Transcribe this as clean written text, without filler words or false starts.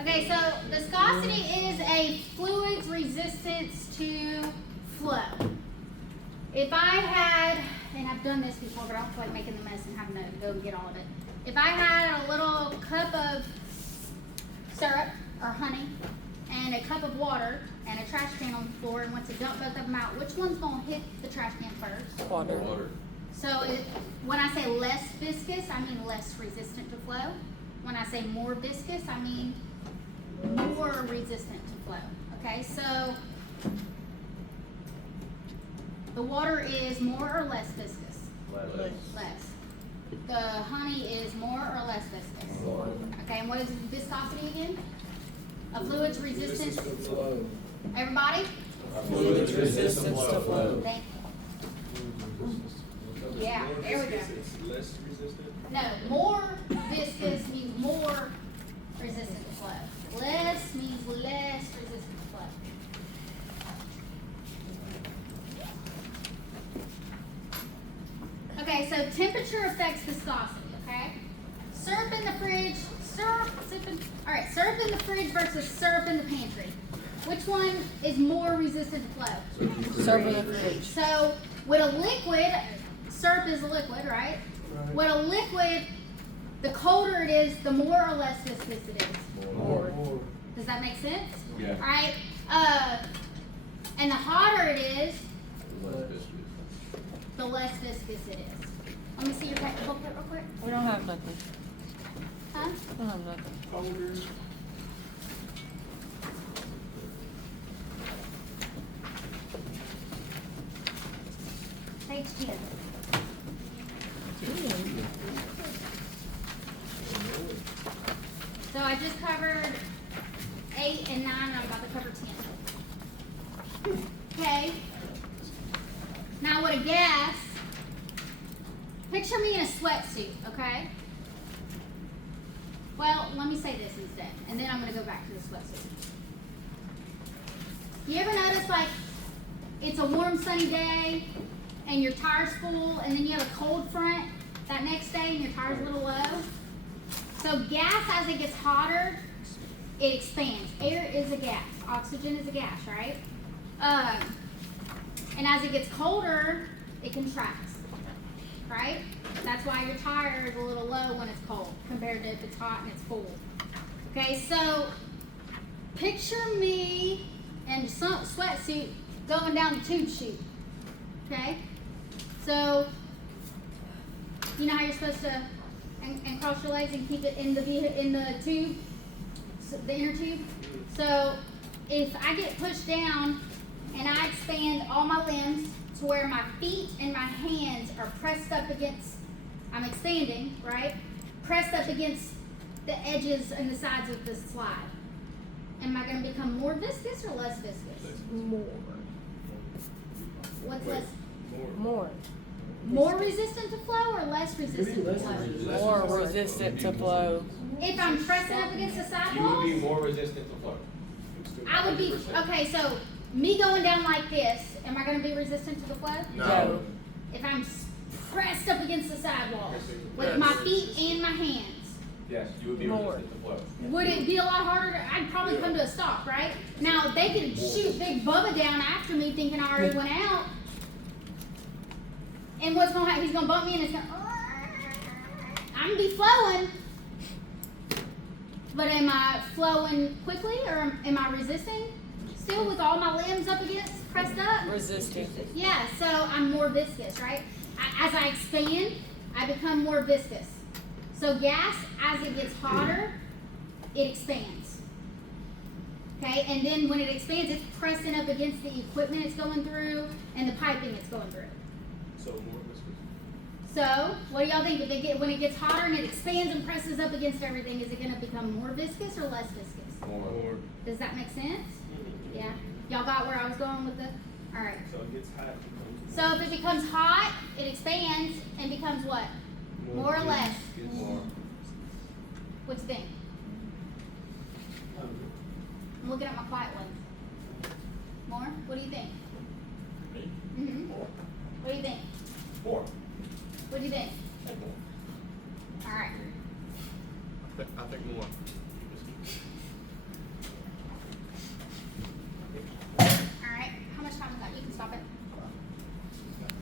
Okay, so viscosity is a fluid's resistance to flow. If I had, and I've done this before, but I don't feel like making the mess and having to go and get all of it. If I had a little cup of syrup or honey and a cup of water and a trash can on the floor and went to dump both of them out, which one's going to hit the trash can first? Water. So when I say less viscous, I mean less resistant to flow. When I say more viscous, I mean more resistant to flow. Okay, so the water is more or less viscous? Less. The honey is more or less viscous? More. Okay, and what is viscosity again? A fluid's resistance. To flow. Everybody? Fluid's resistance to flow. Thank you. Yeah, there we go. It's less resistant? No, more viscous means more resistant to flow. Less means less resistant to flow. Okay, so temperature affects viscosity, okay? Syrup in the fridge, syrup in the fridge versus syrup in the pantry. Which one is more resistant to flow? Syrup in the fridge. So with a liquid, syrup is a liquid, right? With a liquid, the colder it is, the more or less viscous it is. More. Does that make sense? Yeah. All right. And the hotter it is, the less viscous it is. Let me see your booklet real quick. We don't have nothing. Huh? We don't have nothing. Colder. Page 10. So I just covered 8 and 9, and I'm about to cover 10. Okay. Now with a gas, picture me in a sweatsuit, okay? Well, let me say this instead, and then I'm going to go back to the sweatsuit. You ever notice, like, it's a warm, sunny day, and your tire's full, and then you have a cold front that next day, and your tire's a little low? So gas, as it gets hotter, it expands. Air is a gas. Oxygen is a gas, right? And as it gets colder, it contracts, right? That's why your tire is a little low when it's cold compared to if it's hot and it's full. Okay, so picture me in a sweatsuit going down the tube chute. Okay, so you know how you're supposed to and cross your legs and keep it in the tube, the inner tube. So if I get pushed down and I expand all my limbs to where my feet and my hands are pressed up against, I'm expanding, right? Pressed up against the edges and the sides of the slide. Am I going to become more viscous or less viscous? More. What's less? More. More resistant to flow or less resistant to flow? More resistant to flow. If I'm pressing up against the You sidewalls? would be more resistant to flow. I would be, 100%. okay, so me going down like this, am I going to be resistant to the flow? No. If I'm pressed up against the sidewalls with Yes. my feet and my hands, Yes, you would be More. resistant to flow. would it be a lot harder? I'd probably come to a stop, right? Now, they could shoot Big Bubba down after me thinking I already went out. And what's going to happen? He's going to bump me and it's going to, I'm going to be flowing. But am I flowing quickly or am I resisting? Still with all my limbs up against, pressed up? Resisting. Yeah, so I'm more viscous, right? As I expand, I become more viscous. So gas, as it gets hotter, it expands. Okay, and then when it expands, it's pressing up against the equipment it's going through and the piping it's going through. So more viscous. So, what do y'all think? When it gets hotter and it expands and presses up against everything, is it going to become more viscous or less viscous? More. Does that make sense? Yeah? Y'all got where I was going with the? Alright. So it gets hot. So if it becomes hot, it expands and becomes what? More or less? More. What you think? I'm looking at my quiet ones. More? What do you think? Me? Mm-hmm. What do you think? More. What do you think?